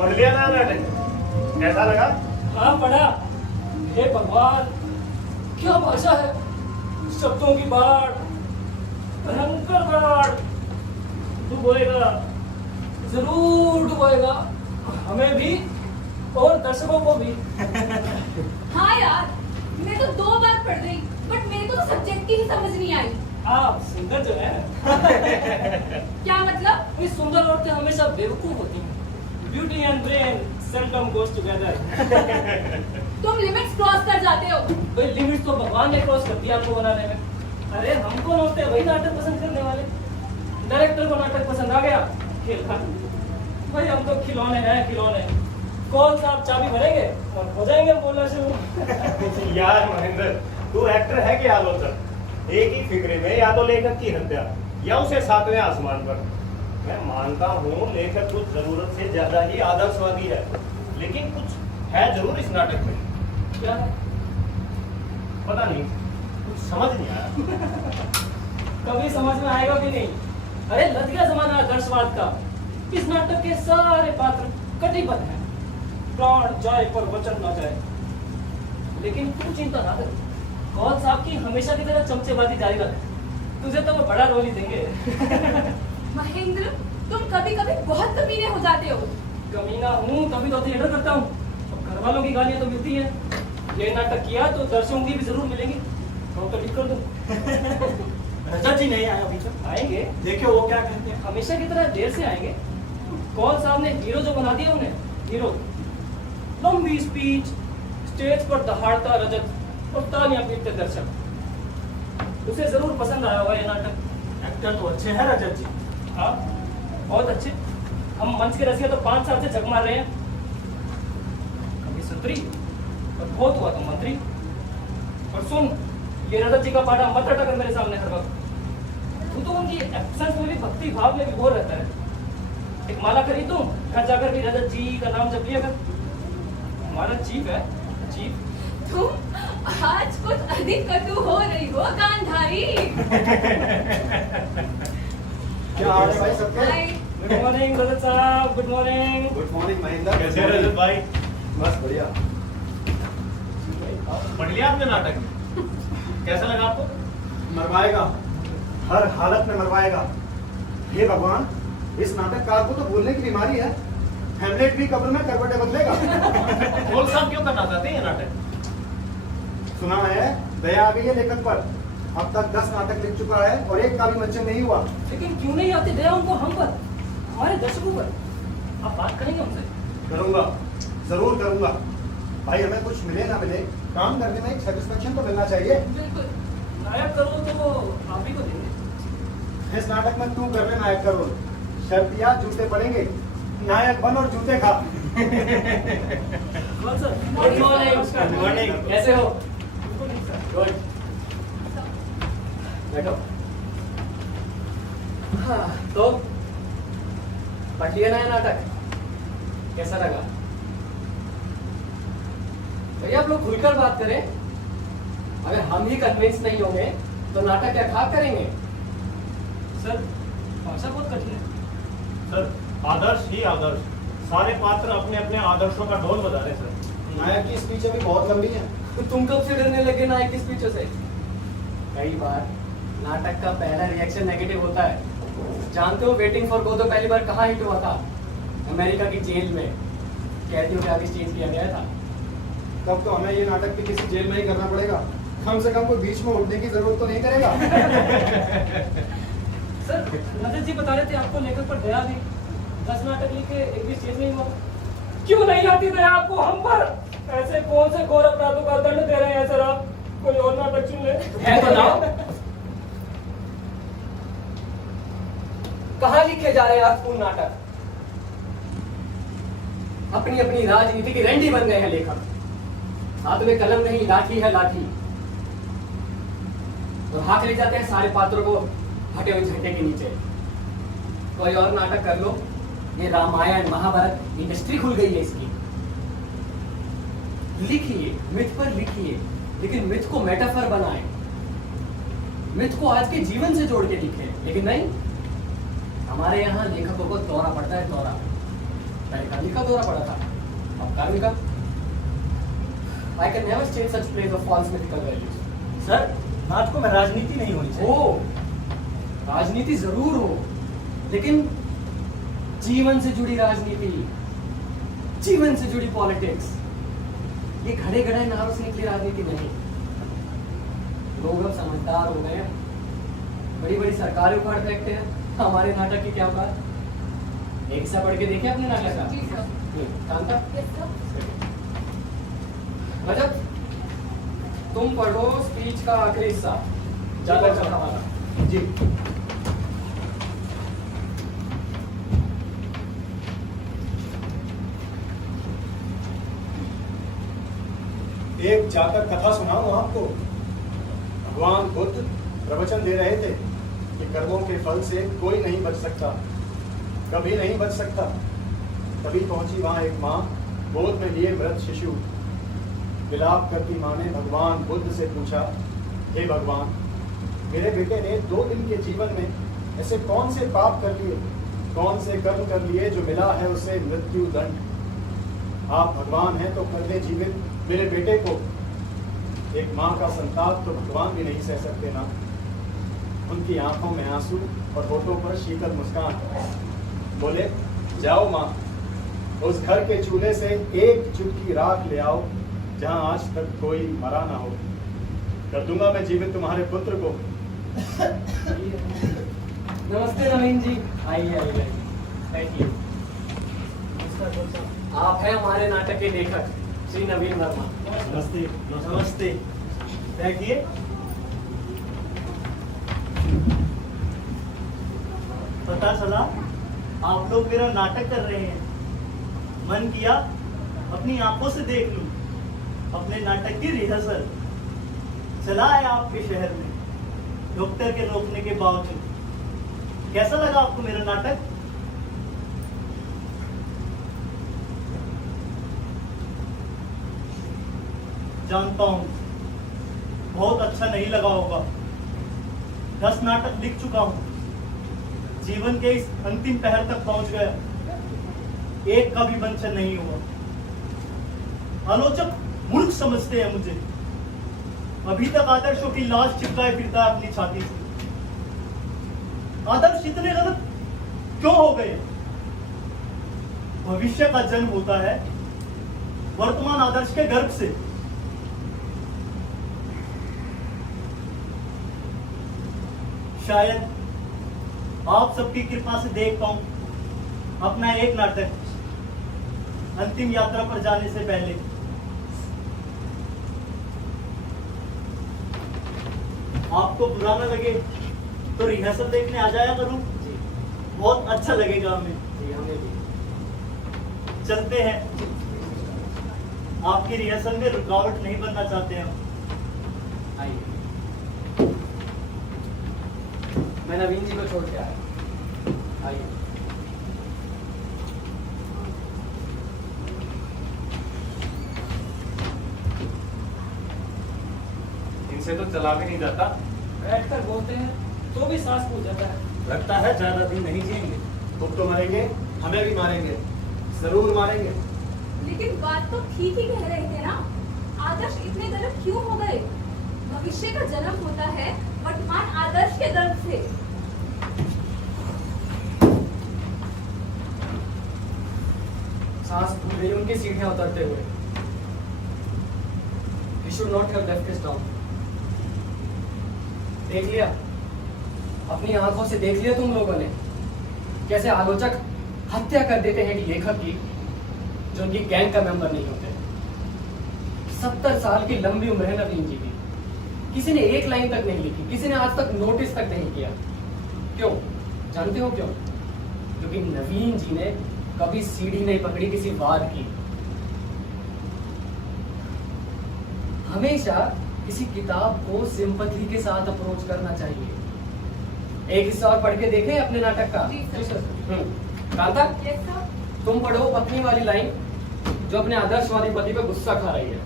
पढ़ लिया ना नाटक, कैसा लगा? हाँ पढ़ा। हे भगवान, क्या भाषा है, शब्दों की बाढ़, भयंकर बाढ़। डुबोएगा, जरूर डुबोएगा, हमें भी और दर्शकों को भी। हाँ यार, मैं तो 2 बार पढ़ रही, बट मेरे को तो सब्जेक्ट की ही समझ नहीं आई। आप सुंदर जो है। क्या मतलब? ये सुंदर औरतें हमेशा बेवकूफ होती हैं। Beauty and brain seldom goes together। तुम लिमिट्स क्रॉस कर जाते हो। भाई लिमिट्स तो भगवान ने क्रॉस कर दिया आपको बनाने में। अरे हम कौन होते हैं भाई नाटक पसंद करने वाले? डायरेक्टर को नाटक पसंद आ गया, खेल खत्म। भाई हम तो खिलौने हैं, खिलौने। कौन साहब चाबी भरेंगे और हो जाएंगे बोलना शुरू। यार महेंद्र, तू एक्टर है कि आलोचक? एक ही फिक्रे में या तो लेखक की हत्या या उसे 7वें आसमान पर। मैं मानता हूँ लेखक कुछ जरूरत से ज्यादा ही आदर्शवादी है, लेकिन कुछ है जरूर इस नाटक में। क्या है? पता नहीं, कुछ समझ नहीं आया। कभी समझ में आएगा भी नहीं। अरे लग गया जमाना आदर्शवाद का। इस नाटक के सारे पात्र कटिबद्ध हैं, प्राण जाए पर वचन न जाए। लेकिन तू चिंता ना कर, कौल साहब की हमेशा की तरह चमचेबाजी जारी रख। तुझे तो वो बड़ा रोल ही देंगे। महेंद्र, तुम कभी कभी बहुत कमीने हो जाते हो। कमीना हूँ तभी तो थिएटर करता हूँ। अब घर वालों की गालियाँ तो मिलती हैं। ये नाटक किया तो दर्शकों की भी जरूर मिलेंगी। तो ठीक कर दूँ। रजत जी नहीं आए अभी तक। आएंगे, देखियो वो क्या कहते हैं। हमेशा की तरह देर से आएंगे। कौल साहब ने हीरो जो बना दिया उन्हें, हीरो। लंबी स्पीच, स्टेज पर दहाड़ता रजत और तालियां पीटते दर्शक। उसे जरूर पसंद आया होगा ये नाटक। एक्टर तो अच्छे हैं रजत जी। हाँ, बहुत अच्छे। हम मंच के रसिया तो 5 साल से झक मार रहे हैं। कभी सुत्री और बहुत हुआ तो मंत्री। और सुन, ये रजत जी का पाड़ा मत रटा कर मेरे सामने हर वक्त। तू तो उनकी एब्सेंस में भी भक्ति भाव में विभोर रहता है। एक माला खरीद दूं, घर जाकर भी रजत जी का नाम जप लिया कर। हमारा चीफ है, चीफ। तुम आज कुछ अधिक कटु हो रही हो गांधारी। क्या हाल है भाई सबके? हाय। गुड मॉर्निंग रजत साहब, good morning. Good morning Mahendra. कैसे रजत भाई? बस बढ़िया। पढ़ लिया आपने नाटक? कैसा लगा आपको? मरवाएगा, हर हालत में मरवाएगा। हे भगवान, इस नाटककार को तो भूलने की बीमारी है। हेमलेट भी कब्र में करवटें बदलेगा। कौल साहब क्यों करना चाहते हैं ये नाटक? सुना है दया आ गई है लेखक पर। अब तक 10 नाटक लिख चुका है और एक का भी मंचन नहीं हुआ। लेकिन क्यों नहीं आती दया उनको हम पर, हमारे दर्शकों पर? आप बात करेंगे उनसे? करूंगा, जरूर करूंगा। भाई हमें कुछ मिले ना मिले, काम करने में एक सेटिस्फेक्शन तो मिलना चाहिए। बिल्कुल। नायक करो तो वो आप ही को देंगे। इस नाटक में तू कर रहे नायक का रोल। शर्तिया जूते पड़ेंगे, नायक बन और जूते खा। कौन सर? Good morning. नमस्कार। Good morning. कैसे हो? Good morning, sir. गुड। बैठो। हाँ, तो पढ़ लिया नया नाटक, कैसा लगा? भैया आप लोग खुलकर बात करें। अगर हम ही कन्विंस नहीं होंगे तो नाटक क्या खाक करेंगे? सर भाषा बहुत कठिन है। सर आदर्श ही आदर्श, सारे पात्र अपने अपने आदर्शों का ढोल बजा रहे सर। नायक की स्पीच अभी बहुत लंबी है। तो तुम कब से डरने लगे नायक की स्पीचों से? कई बार नाटक का पहला रिएक्शन नेगेटिव होता है। जानते हो वेटिंग फॉर गोदो पहली बार कहाँ हिट हुआ था? अमेरिका की जेल में कैदियों के आगे स्टेज किया गया था। तब तो हमें ये नाटक भी किसी जेल में ही करना पड़ेगा। कम से कम कोई बीच में उठने की जरूरत तो नहीं करेगा। सर नजर जी बता रहे थे आपको लेखक पर दया थी। 10 नाटक लिखे एक भी स्टेज नहीं हुआ। क्यों नहीं आती दया आपको हम पर? ऐसे कौन से घोर अपराधों का दंड दे रहे हैं सर आप? कोई और नाटक चुन ले। है तो लाओ। कहाँ लिखे जा रहे हैं आप पूर्ण नाटक? अपनी अपनी राजनीति की रंडी बन गए हैं लेखक। हाथ में कलम नहीं लाठी है लाठी। और हाथ ले जाते हैं सारे पात्रों को हटे हुए झंडे के नीचे। कोई और नाटक कर लो। ये रामायण महाभारत इंडस्ट्री खुल गई है इसकी। लिखिए, मिथ पर लिखिए, लेकिन मिथ को मेटाफर बनाएं। मिथ को आज के जीवन से जोड़ के लिखें। लेकिन नहीं, हमारे यहाँ लेखकों को दौरा पड़ता है दौरा। पहले गांधी का दौरा पड़ा था, अब कार्मिक का। I can never state such plays of false mythical values. Sir नाटकों में राजनीति नहीं होनी चाहिए। ओ, राजनीति जरूर हो, लेकिन जीवन से जुड़ी राजनीति, जीवन से जुड़ी पॉलिटिक्स। ये घड़े घड़े नारों से निकली राजनीति नहीं। लोग अब समझदार हो गए हैं, बड़ी बड़ी सरकारें उखाड़ फेंकते हैं। हमारे नाटक की क्या बात? एक सा पढ़ के देखिए अपने नाटक का। जी सर। Kanta, Yes, sir. रजत, तुम पढ़ो स्पीच का आखिरी हिस्सा, ज्यादा कथा वाला। जी। एक जाकर कथा सुनाऊं आपको। भगवान बुद्ध प्रवचन दे रहे थे कि कर्मों के फल से कोई नहीं बच सकता, कभी नहीं बच सकता। तभी पहुंची वहां एक माँ, गोद में लिए मृत शिशु। विलाप करती माँ ने भगवान बुद्ध से पूछा, हे भगवान, मेरे बेटे ने 2 दिन के जीवन में ऐसे कौन से पाप कर लिए, कौन से कर्म कर लिए जो मिला है उसे मृत्यु दंड। आप भगवान हैं तो कर दे जीवित मेरे बेटे को। एक माँ का संताप तो भगवान भी नहीं सह सकते ना। उनकी आंखों में आंसू और होठों पर शीतल मुस्कान। बोले, जाओ माँ, उस घर के चूल्हे से एक चुटकी राख ले आओ जहां आज तक कोई मरा ना हो। कर दूंगा मैं जीवित तुम्हारे पुत्र को। नमस्ते नवीन जी, आइए आइए बैठिए। आप हैं हमारे नाटक के लेखक श्री नवीन वर्मा। नमस्ते नमस्ते, देखिए। पता चला आप लोग मेरा नाटक कर रहे हैं। मन किया अपनी आंखों से देख लूं अपने नाटक की रिहर्सल। चला है आपके शहर में डॉक्टर के रोकने के बावजूद। कैसा लगा आपको मेरा नाटक? जानता हूं बहुत अच्छा नहीं लगा होगा। 10 नाटक लिख चुका हूं, जीवन के इस अंतिम पहर तक पहुंच गया, एक का भी वंचन नहीं हुआ। आलोचक मूर्ख समझते हैं मुझे। अभी तक आदर्शों की लाश चिपकाए फिरता है अपनी छाती से। आदर्श इतने गलत क्यों हो गए? भविष्य का जन्म होता है वर्तमान आदर्श के गर्भ से। शायद आप सबकी कृपा से देख पाऊं अपना एक नाटक अंतिम यात्रा पर जाने से पहले। आपको बुरा ना लगे तो रिहर्सल देखने आ जाया करूं। जी बहुत अच्छा लगेगा हमें। जी, हमें भी। चलते हैं, आपकी रिहर्सल में रुकावट नहीं बनना चाहते हम। आइए, मैं नवीन जी को छोड़ के आया। आइए। इनसे तो चला भी नहीं जाता। बैठकर बोलते हैं तो भी सांस फूल जाता है। लगता है ज्यादा दिन नहीं जिएंगे। तुम तो मरेंगे, हमें भी मारेंगे, जरूर मारेंगे। लेकिन बात तो ठीक ही कह रहे थे ना। आदर्श इतने गलत क्यों हो गए? भविष्य का जन्म होता है वर्तमान आदर्श के दर्द से। सांस फूल गई उनकी सीढ़ियां उतरते हुए। He should not have left us down. देख लिया, अपनी आंखों से देख लिया तुम लोगों ने कैसे आलोचक हत्या कर देते हैं लेखक की, जो उनकी गैंग का मेंबर नहीं होते। 70 साल की लंबी उम्र है नवीन जी की, किसी ने एक लाइन तक नहीं लिखी, किसी ने आज तक नोटिस तक नहीं किया। क्यों? जानते हो क्यों? क्योंकि नवीन जी ने कभी सीढ़ी नहीं पकड़ी किसी वाद की। हमेशा किसी किताब को सिंपैथी के साथ अप्रोच करना चाहिए। एक हिस्सा और पढ़ के देखें अपने नाटक का। जी सर। Kanta, yes sir. तुम पढ़ो पत्नी वाली लाइन जो अपने आदर्शवादी पति पे गुस्सा खा रही है।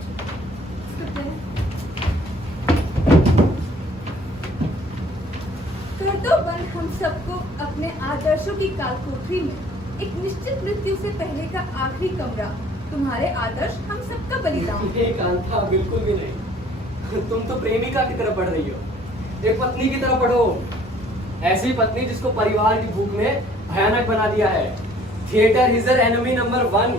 कर दो बंद हम सबको अपने आदर्शों की कालकोठरी में। एक निश्चित मृत्यु से पहले का आखिरी कमरा, तुम्हारे आदर्श हम सबका बलिदान। ये कांता बिल्कुल भी नहीं, तुम तो प्रेमिका की तरह पढ़ रही हो, एक पत्नी की तरह पढ़ो। ऐसी पत्नी जिसको परिवार की भूख ने भयानक बना दिया है। Theatre is enemy number 1।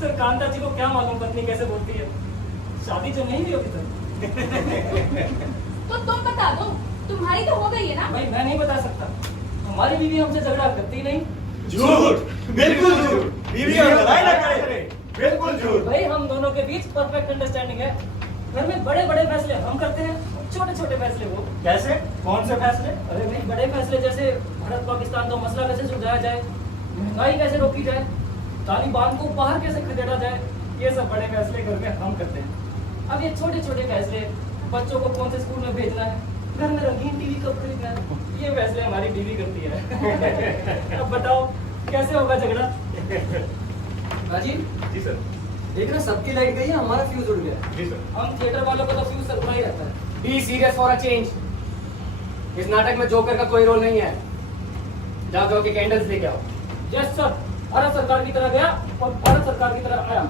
Sir, Kanta ji को क्या मालूम पत्नी कैसे बोलती है? शादी जो नहीं हुई अभी तक। तो तुम बता दो, तुम्हारी तो हो गई है ना? भाई मैं नहीं बता सकता, हमारी बीवी हमसे झगड़ा करती नहीं। झूठ, बिल्कुल झूठ। बीवी और लड़ाई ना करे, बिल्कुल झूठ। भाई हम दोनों के बीच परफेक्ट अंडरस्टैंडिंग है। घर में बड़े बड़े फैसले हम करते हैं, छोटे छोटे फैसले वो। कैसे? कौन से फैसले? अरे भाई बड़े फैसले जैसे भारत पाकिस्तान का मसला कैसे सुलझाया जाए, महंगाई कैसे रोकी जाए, तालिबान को बाहर कैसे खदेड़ा जाए, ये सब बड़े फैसले घर में हम करते हैं। अब ये छोटे छोटे फैसले, बच्चों को कौन से स्कूल में भेजना है, घर में रंगीन टीवी कब खरीदना है, ये फैसले हमारी बीवी करती है। अब बताओ कैसे होगा झगड़ा? राजीव जी सर। देख रहे सबकी लाइट गई है, हमारा फ्यूज उड़ गया। जी सर। हम थिएटर वालों का तो फ्यूज चलता ही रहता है। Be serious for a change. इस नाटक में जोकर का कोई रोल नहीं है। जाओ के कैंडल्स लेके आओ। Yes sir. भारत सरकार की तरह गया और भारत सरकार की तरह आया।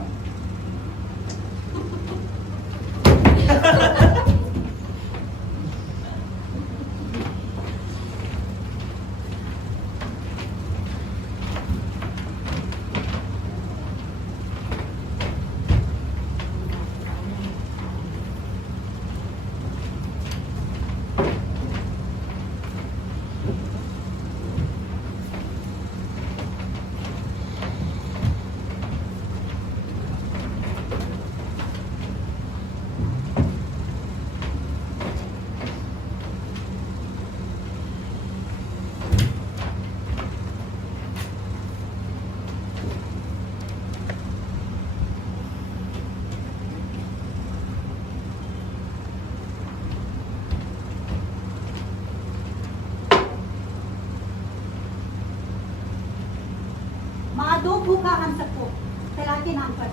मार दो भूखा हम सबको तलाक के नाम पर।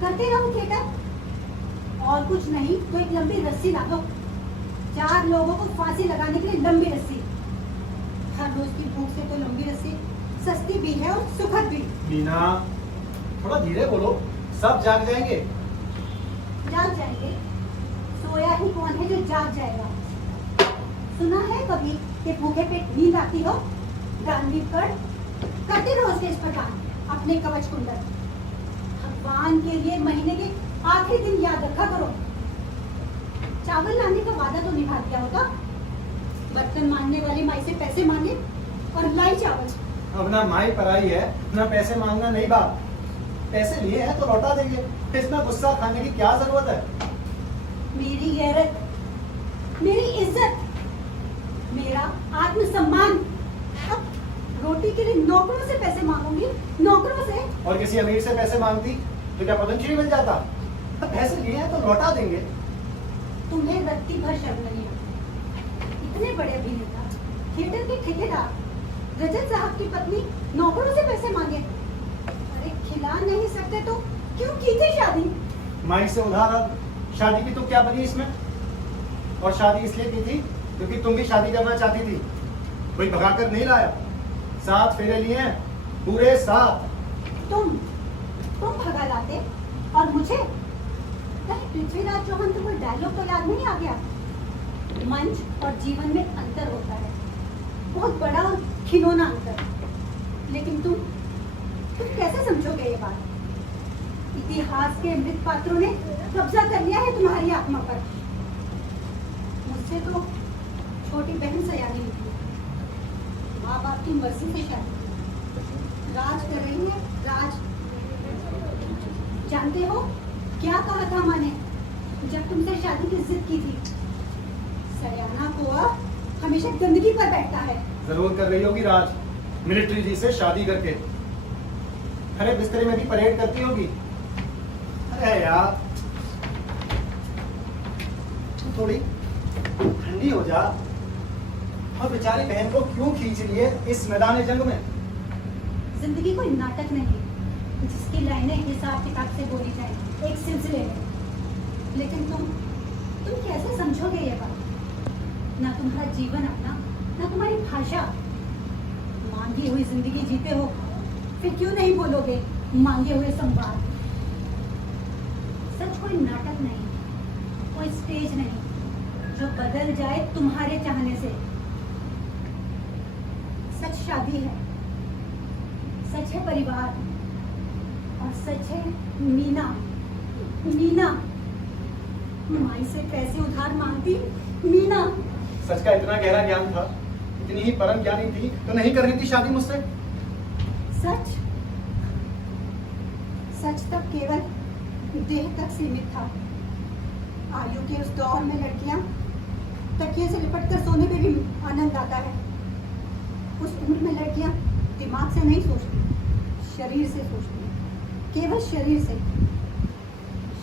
करते रहो थिएटर, और कुछ नहीं तो एक लंबी रस्सी ला दो। 4 लोगों को फांसी लगाने के लिए लंबी रस्सी। हर रोज की भूख से तो लंबी रस्सी सस्ती भी है और सुखद भी। मीना, थोड़ा धीरे बोलो, सब जाग जाएंगे। जाग जाएंगे? सोया ही कौन है जो जाग जाएगा? सुना है कभी कि भूखे पेट नींद आती हो? गांधी करते रहो उसके इस प्रकार अपने कवच कुंडल। भगवान के लिए महीने के आखिरी दिन याद रखा करो। चावल लाने का वादा तो निभा दिया होगा। बर्तन मांगने वाली माई से पैसे मांगे और लाई चावल। अब ना माई पराई है, ना पैसे मांगना नहीं बात। पैसे लिए हैं तो लौटा देंगे, इसमें गुस्सा खाने की क्या जरूरत है? मेरी गैरत मेरी इज्जत, मेरा आत्मसम्मान। अब रोटी के लिए नौकरों से पैसे मांगूंगी, नौकरों से। और किसी अमीर से पैसे मांगती तो क्या पतंजलि मिल जाता? अब पैसे लिए हैं तो लौटा देंगे। तुम्हें रत्ती भर शर्म नहीं आती? इतने बड़े अभिनेता, थिएटर के ठेकेदार रजत साहब की पत्नी नौकरों से पैसे मांगे? अरे खिला नहीं सकते तो क्यों की थी शादी? माई से उधार अब शादी की तो क्या बनी इसमें? और शादी इसलिए की थी क्योंकि तुम भी शादी करना चाहती थी, कोई भगाकर नहीं लाया। 7 फेरे लिए हैं, पूरे 7। तुम भगा लाते और मुझे कहीं पृथ्वीराज चौहान को कोई डायलॉग तो याद नहीं आ गया? मंच और जीवन में अंतर होता है, बहुत बड़ा और खिलौना अंतर। लेकिन तुम कैसे समझोगे ये बात? इतिहास के मृत पात्रों ने कब्जा कर लिया है तुम्हारी आत्मा पर। मुझसे तो छोटी बहन सयानी निकली, माँ बाप की मर्जी से शादी की। राज कर रही है, राज। जानते हो क्या कहा था माँ ने जब तुमसे शादी की जिद की थी? सयाना कुआ हमेशा गंदगी पर बैठता है। जरूर कर रही होगी राज, मिलिट्री जी से शादी करके। अरे बिस्तरे में भी परेड करती होगी। अरे यार तू थोड़ी ठंडी हो जा। और बेचारी बहन को क्यों खींच रही है इस मैदान जंग में? जिंदगी कोई नाटक नहीं जिसकी लाइनें हिसाब किताब से बोली जाए एक सिलसिले में। लेकिन तुम कैसे समझोगे ये बात? ना तुम्हारा जीवन अपना, ना तुम्हारी भाषा। मांगी हुई जिंदगी जीते हो, फिर क्यों नहीं बोलोगे मांगे हुए संवाद? सच कोई नाटक नहीं, कोई स्टेज नहीं जो बदल जाए तुम्हारे चाहने से। सच शादी है, सच है परिवार, और सच है मीना। माई से पैसे उधार मांगती मीना। सच का इतना गहरा ज्ञान था, इतनी ही परम ज्ञानी थी तो नहीं कर रही थी शादी मुझसे? सच तब केवल देह तक सीमित था। आयु के उस दौर में लड़कियां तकिए से लिपटकर सोने पे भी आनंद आता है। उस उम्र में लड़कियां दिमाग से नहीं सोचती, शरीर से सोचती, केवल शरीर से।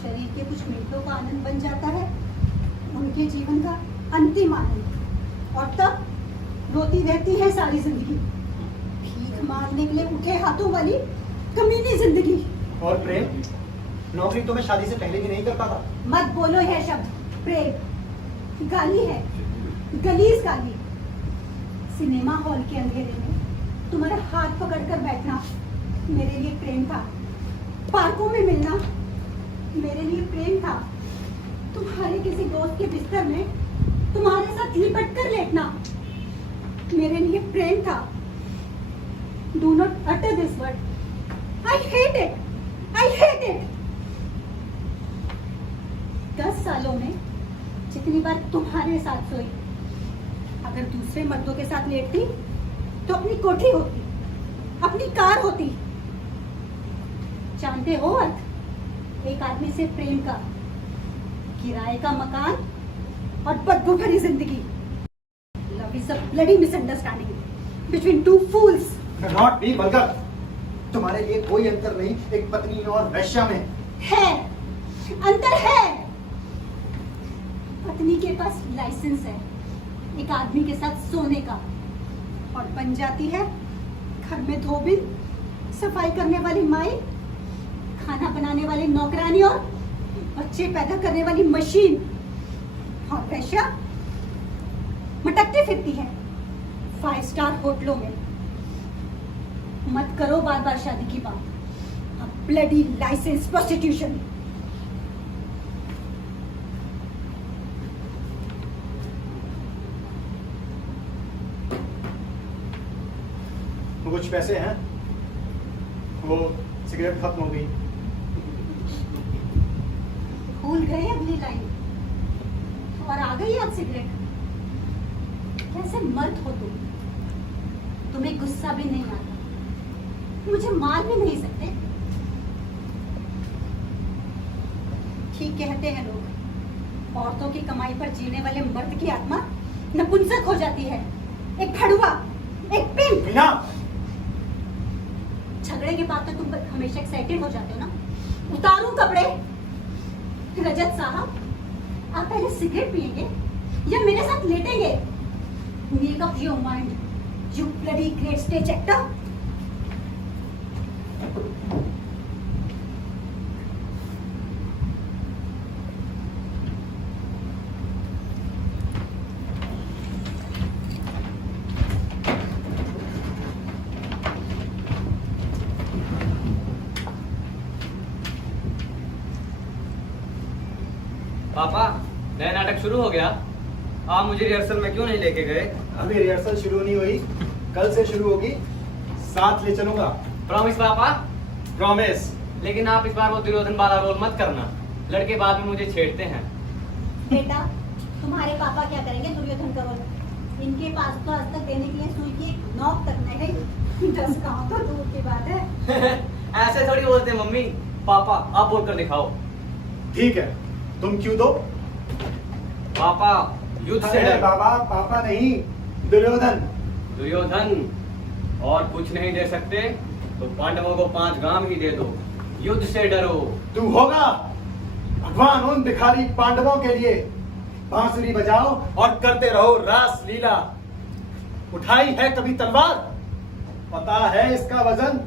शरीर के कुछ मिनटों का आनंद बन जाता है उनके जीवन का अंतिम आनंद, और तब रोती रहती है सारी जिंदगी। भीख मांगने के लिए उठे हाथों वाली कमीनी जिंदगी। और प्रेम, नौकरी तो मैं शादी से पहले भी नहीं करता था। मत बोलो यह शब्द प्रेम, गाली है, गलीज गाली। सिनेमा हॉल के अंधेरे में तुम्हारा हाथ पकड़कर बैठना मेरे लिए प्रेम था। पार्कों में मिलना मेरे लिए प्रेम था। तुम्हारे किसी दोस्त के बिस्तर में तुम्हारे साथ लिपट कर लेटना मेरे लिए प्रेम था। Do not utter this word. I hate it. I hate it. 10 सालों में जितनी बार तुम्हारे साथ सोई, अगर दूसरे मर्दों के साथ लेटती तो अपनी कोठी होती, अपनी कार होती। जानते हो अर्थ एक आदमी से प्रेम का? किराए का मकान और बदबू भरी जिंदगी। Love is a bloody misunderstanding between two fools. Not be vulgar. तुम्हारे लिए कोई अंतर नहीं एक पत्नी और वैश्या में। है, अंतर है। पत्नी के पास लाइसेंस है एक आदमी के साथ सोने का, और बन जाती है घर में धोबी, सफाई करने वाली माई, खाना बनाने वाली नौकरानी और बच्चे पैदा करने वाली मशीन। और वैश्या मटकती फिरती है 5 स्टार होटलों में। मत करो बार बार शादी की बात। Bloody license prostitution. कुछ पैसे हैं, वो सिगरेट खत्म हो गई। भूल गए अगली लाइन और आ गई आज सिगरेट। कैसे मर्द हो तुम? तुम्हें गुस्सा भी नहीं आता, मुझे मार भी नहीं सकते। ठीक कहते हैं लोग, औरतों की कमाई पर जीने वाले मर्द की आत्मा नपुंसक हो जाती है, एक भड़ुआ, एक पिंक। मीना, झगड़े के बाद तो तुम हमेशा एक्साइटेड हो जाते हो ना। उतारूं कपड़े? रजत साहब, आप पहले सिगरेट पिएंगे या मेरे साथ लेटेंगे? Make up your mind, you bloody great stage actor. पापा, नया नाटक शुरू हो गया। आप मुझे रिहर्सल में क्यों नहीं लेके गए? अभी रिहर्सल शुरू नहीं हुई, कल से शुरू होगी। साथ ले चलूंगा। प्रॉमिस पापा? प्रॉमिस। लेकिन आप इस बार वो दुर्योधन वाला रोल मत करना। लड़के बाद में मुझे छेड़ते हैं। बेटा, तुम्हारे पापा क्या करेंगे दुर्योधन का रोल? इनके पास तो आज तक देने के लिए सुई की एक नोक तक नहीं गई। 10 गांव तो दूर की बात है। ऐसे थोड़ी बोलते हैं मम्मी। पापा, आप बोलकर दिखाओ। ठीक है, तुम क्यों दो? पापा, युद्ध से अरे डर। बाबा, पापा नहीं, दुर्योधन। दुर्योधन, और कुछ नहीं दे सकते तो पांडवों को 5 गांव ही दे दो। युद्ध से डरो। तू होगा भगवान उन भिखारी पांडवों के लिए। बांसुरी बजाओ और करते रहो रास लीला। उठाई है कभी तलवार? पता है इसका वजन?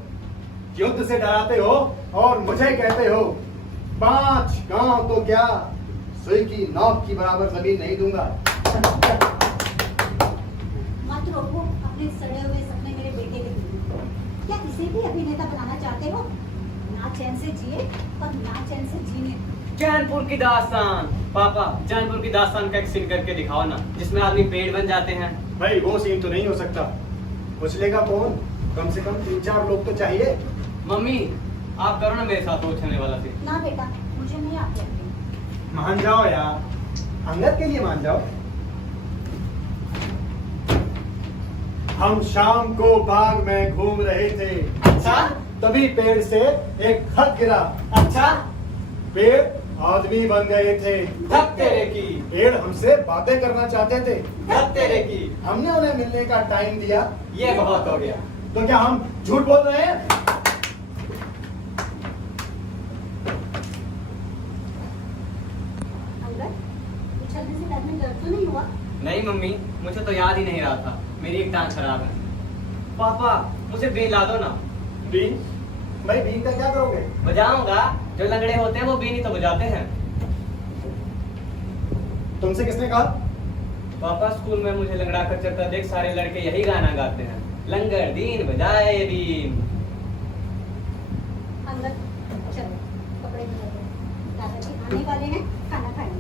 युद्ध से डराते हो और मुझे कहते हो 5 गांव तो क्या, सुई की नोक की बराबर जमीन नहीं दूंगा। मत रोको अपने सड़े हुए सपने मेरे बेटे के लिए। क्या इसे भी अभिनेता बनाना चाहते हो? ना चैन से जिए और ना चैन से जीने। चैनपुर की दास्तान। पापा, चैनपुर की दास्तान का एक सीन करके दिखाओ ना, जिसमें आदमी पेड़ बन जाते हैं। भाई वो सीन तो नहीं हो सकता। उछलेगा कौन? कम से कम 3-4 लोग तो चाहिए। मम्मी, आप करो ना मेरे साथ वो उछलने वाला सीन। ना बेटा, मुझे नहीं आती। मान जाओ यार, अंगद के लिए मान जाओ। हम शाम को बाग में घूम रहे थे। अच्छा? तभी पेड़ से एक खत गिरा। अच्छा? पेड़ आदमी बन गए थे। धक तेरे की। पेड़ हमसे बातें करना चाहते थे। धक तेरे की। हमने उन्हें मिलने का टाइम दिया। ये बहुत हो गया। तो क्या हम झूठ बोल रहे हैं? अंगद, उछलने से पैर में दर्द तो नहीं हुआ? नहीं मम्मी, मुझे तो याद ही नहीं रहा था। मेरी एक टांग खराब है। पापा, मुझे बीन ला दो ना। बीन? भाई बीन का क्या करोगे? बजाऊंगा। जो लंगड़े होते हैं वो बीन ही तो बजाते हैं। तुमसे किसने कहा? पापा, स्कूल में मुझे लंगड़ा कर चलता देख सारे लड़के यही गाना गाते हैं। लंगड़ दीन बजाए बीन। अंगद, चलो कपड़े बदल दो। दादाजी आने वाले हैं, खाना खाएंगे।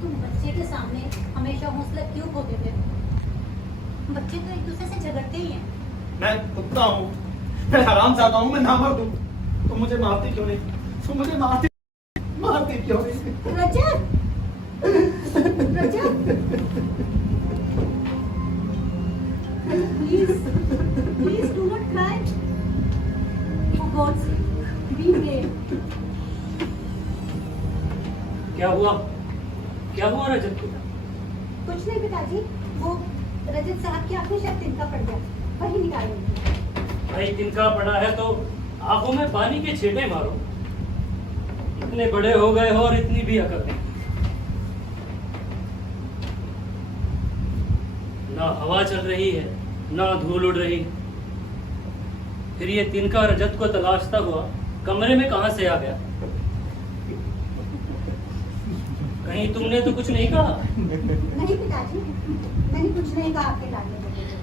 तुम बच्चे के सामने हमेशा हौसला क्यों खो देते हो? बच्चे तो एक दूसरे से झगड़ते ही हैं। मैं कुत्ता हूँ, मैं हराम चाहता हूँ, मैं ना मर दूं। तुम मुझे मारती क्यों नहीं? तुम मुझे मारती क्यों नहीं? रजत, रजत, please, please do not cry. For God's sake, be brave. क्या हुआ? क्या हुआ रजत को? कुछ नहीं पिताजी, वो रजत साहब की आंख में शायद तिनका पड़ गया, वही निकालेंगे। भाई तिनका पड़ा है तो आंखों में पानी के छींटे मारो। इतने बड़े हो गए हो और इतनी भी अकल नहीं। ना हवा चल रही है, ना धूल उड़ रही है। फिर ये तिनका रजत को तलाशता हुआ कमरे में कहां से आ गया? कहीं तुमने तो कुछ नहीं कहा? नहीं पिताजी, मैंने कुछ नहीं कहा आपके लाडले बेटे को।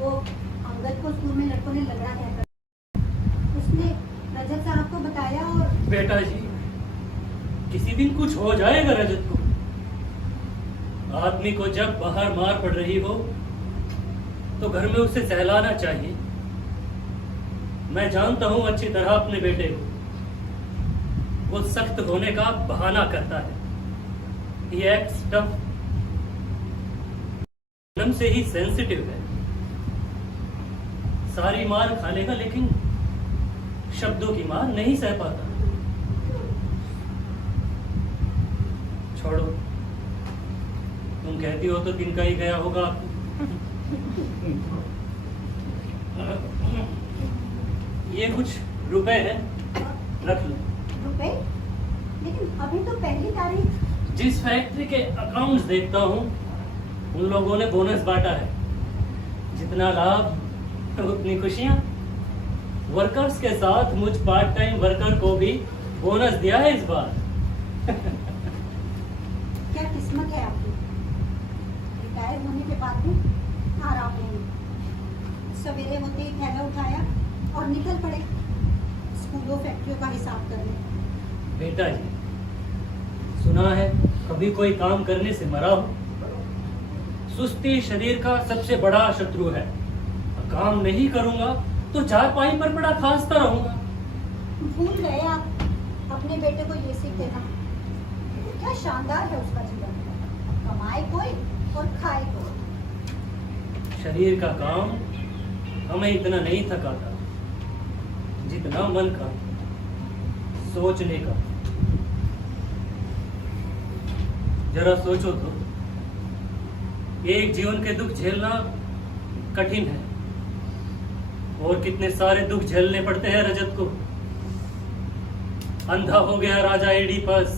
वो अंगद को स्कूल में लड़कों ने लगा है, उसने रजत साहब को बताया और बेटा जी, किसी दिन कुछ हो जाएगा रजत को। आदमी को जब बाहर मार पड़ रही हो तो घर में उसे सहलाना चाहिए। मैं जानता हूं अच्छी तरह अपने बेटे को। वो सख्त होने का बहाना करता है। He acts tough जन्म से ही सेंसिटिव है। सारी मार खा लेगा लेकिन शब्दों की मार नहीं सह पाता। छोड़ो, तुम कहती हो तो तिनका ही गया होगा। ये कुछ रुपए हैं, रख लो। रुपए? लेकिन अभी तो पहली तारीख। जिस फैक्ट्री के अकाउंट्स देखता हूँ उन लोगों ने बोनस बांटा है। जितना लाभ उतनी खुशियां। वर्कर्स के साथ मुझ पार्ट टाइम वर्कर को भी बोनस दिया है इस बार। क्या किस्मत है आपकी, रिटायर होने के बाद में आराम लेंगे। सवेरे होते ही थैला उठाया और निकल पड़े स्कूलों फैक्ट्रियों का हिसाब करने। बेटा जी, सुना है कभी कोई काम करने से मरा हो। सुस्ती शरीर का सबसे बड़ा शत्रु है। काम नहीं करूंगा तो चारपाई पर बड़ा खांसता रहूंगा। भूल गए आप अपने बेटे को ये सीख देना। क्या शानदार है उसका जीवन, कमाए कोई और खाए कोई। शरीर का काम हमें इतना नहीं थकाता जितना मन का सोचने का। जरा सोचो तो, एक जीवन के दुख झेलना कठिन है और कितने सारे दुख झेलने पड़ते हैं रजत को। अंधा हो गया राजा एडिपस,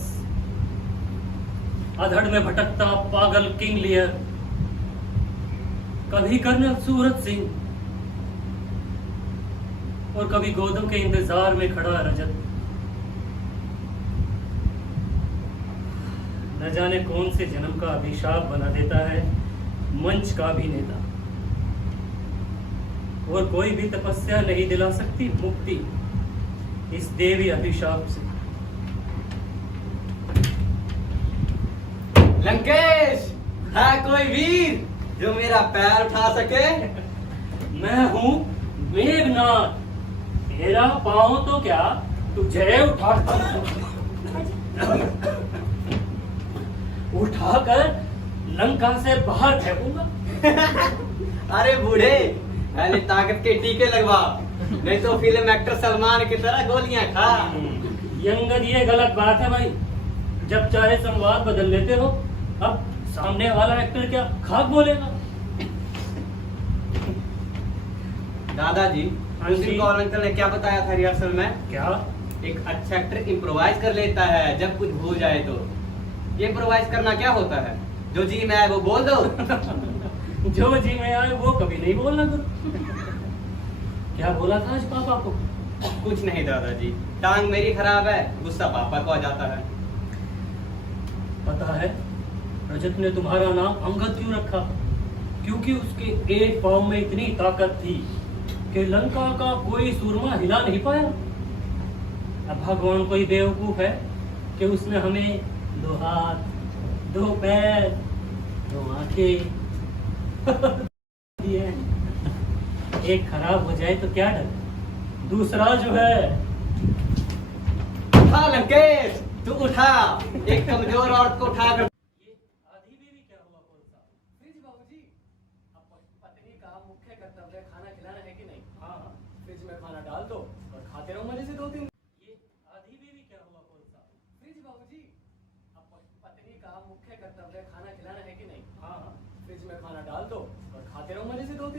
अधड़ में भटकता पागल किंग लियर, कभी कर्नल सूरज सिंह और कभी गोदम के इंतजार में खड़ा रजत। न जाने कौन से जन्म का अभिशाप बना देता है मंच का भी नेता। और कोई भी तपस्या नहीं दिला सकती मुक्ति इस देवी अभिशाप से। लंकेश, है कोई वीर जो मेरा पैर उठा सके? मैं हूँ मेघनाथ, मेरा पाँव तो क्या तुझे उठाकर लंका से बाहर फेंकूंगा। अरे बूढ़े, पहले ताकत के टीके लगवा, नहीं तो फिल्म एक्टर सलमान की तरह गोलियां खा। यंगद, ये गलत बात है भाई। जब चाहे संवाद बदल लेते हो। अब सामने वाला एक्टर क्या खाक बोलेगा? दादाजी, हाँ उस जी। दिन कॉल अंकल ने क्या बताया था रिहर्सल में? क्या? एक अच्छा एक्टर इम्प्रोवाइज कर लेता है जब कुछ भूल जाए तो। ये इम्प्रोवाइज करना क्या होता है? जो जी में आए वो बोल दो। जो जी में आए वो कभी नहीं बोलना करो। क्या बोला था आज पापा को? कुछ नहीं दादाजी, टांग मेरी खराब है, गुस्सा पापा को आ जाता है। पता है रजत ने तुम्हारा नाम अंगद क्यों रखा? क्योंकि उसके एक पाँव में इतनी ताकत थी कि लंका का कोई सूरमा हिला नहीं पाया। अब भगवान कोई बेवकूफ है कि उसने हमें 2 हाथ, 2 पैर, 2 आंखें दिए। एक खराब हो जाए तो क्या डर, दूसरा जो है। उठा लंकेश, तू उठा, एक कमजोर औरत को उठा कर। ये आधी बीवी क्या हुआ कौन सा? फ्रिज बाबूजी, अब पत्नी का मुख्य कर्तव्य खाना खिलाना है कि नहीं? हाँ, फ्रिज में खाना डाल दो और खाते रहो मजे से 2-3। ये आधी बीवी क्या हुआ कौन सा? फ्रिज बाबूजी, अब पत्नी का मुख्य कर्तव्य खाना खिलाना है कि नहीं? हाँ, फ्रिज में खाना डाल दो और खाते रहो मजे से 2-3।